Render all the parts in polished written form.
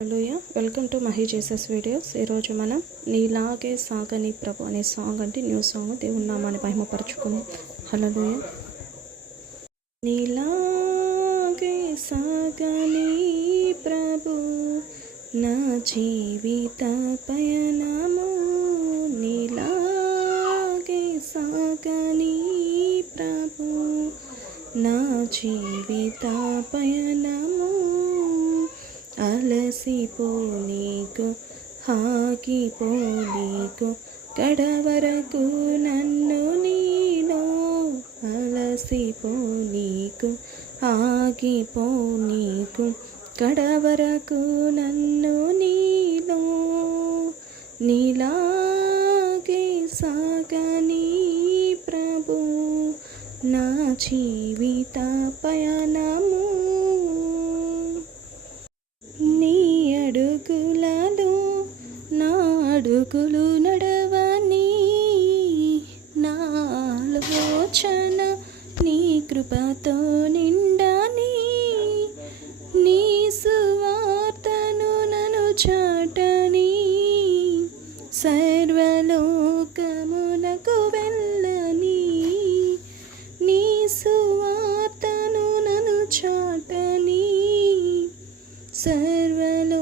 Hallelujah welcome to Mahi Jesus videos. ఈరోజు మనం నీలాగే సాగని ప్రభు అనే సాంగ్ అంటే న్యూ సాంగ్. దేవుని నామాన్ని మహిమపరచుకుందాం. హల్లెలూయా. నీలాగే సాగని ప్రభు నా జీవిత పయనము, నీలాగే సాగని ప్రభు నా జీవిత పయనము, అలసిపోనీకు ఆగిపోనీకు కడవరకు నన్ను నీలో, అలసిపోనీకు ఆగిపోనీకు కడవరకు నన్ను నీలో, నీలాగే సాగని ప్రభు నా జీవిత పయనము, నీ అడుగులలో నా అడుగులు నడవని, నా ఆలోచన నీ కృపతో నిండని, నీ సువార్తను నన్ను చాటని, సర్వలోకమునకు వెళ్ళని, నీ సువార్తను నన్ను చాటని, సర్వలోకమునకు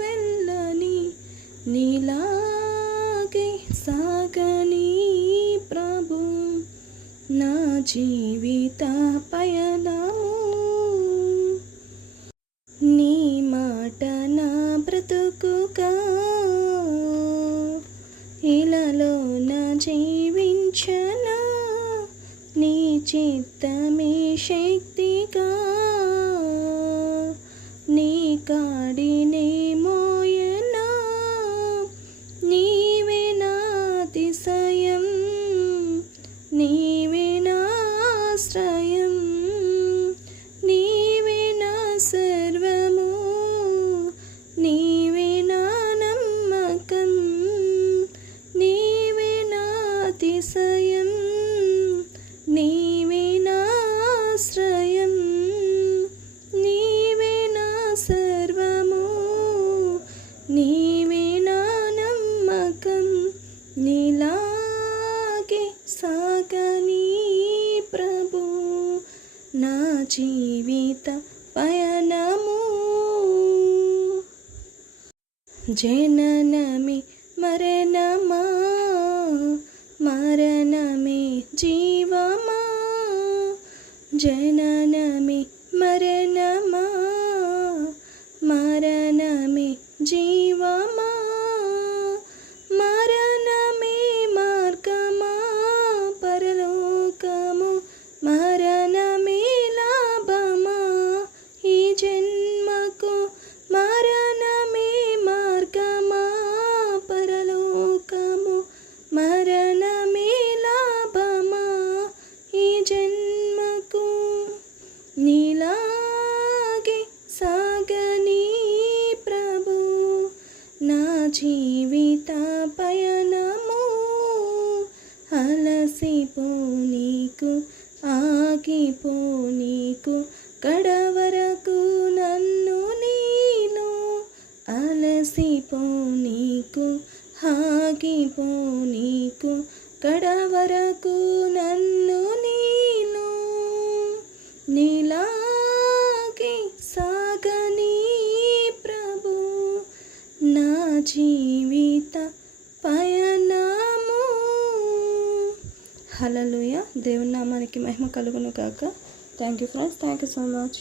వెళ్ళని, నీలాగే సాగని ప్రభు నా జీవిత పయనము, నీ మాట నా బ్రతుకుగా ఇలాలోన జీవించనా, నీ చిత్తమే శక్తిగా నీ కాడినే మోయనా, నీవే నా అతిశయం, నీవే నా ఆశ్రయం, నీవే నా సర్వము, నీవే నా నమ్మకం, నీవే నా అతిశయం, నీవే నా ఆశ్రయం, నీవే నా సర్వము, నీవే నా నమ్మకం, నీలాగే సాగని ప్రభు నా జీవిత పయనము, జననమే మరణమా, మరణమే జీవమా, జననమే మరణమా, మరణమే జీవమా, మరణమే మార్గమా పరలోకము, మరణమే లాభమా ఈ జన్మకు, మరణమే మార్గమా పరలోకము, మరణమే లాభమా ఈ జన్మకు, నీలాగే సాగని ప్రభు నా జీవిత పయనము, అలసిపోనీకు ఆగిపోనీకు కడవరకు నన్ను నీలో, అలసిపోనీకు ఆగిపోనీకు కడవరకు నన్ను నీలో, నీలాగే సాగని ప్రభు నా జీవిత పయనము. హల్లెలూయా. దేవుని నామానికి మహిమ కలుగును గాక. Thank you friends. Thank you so much.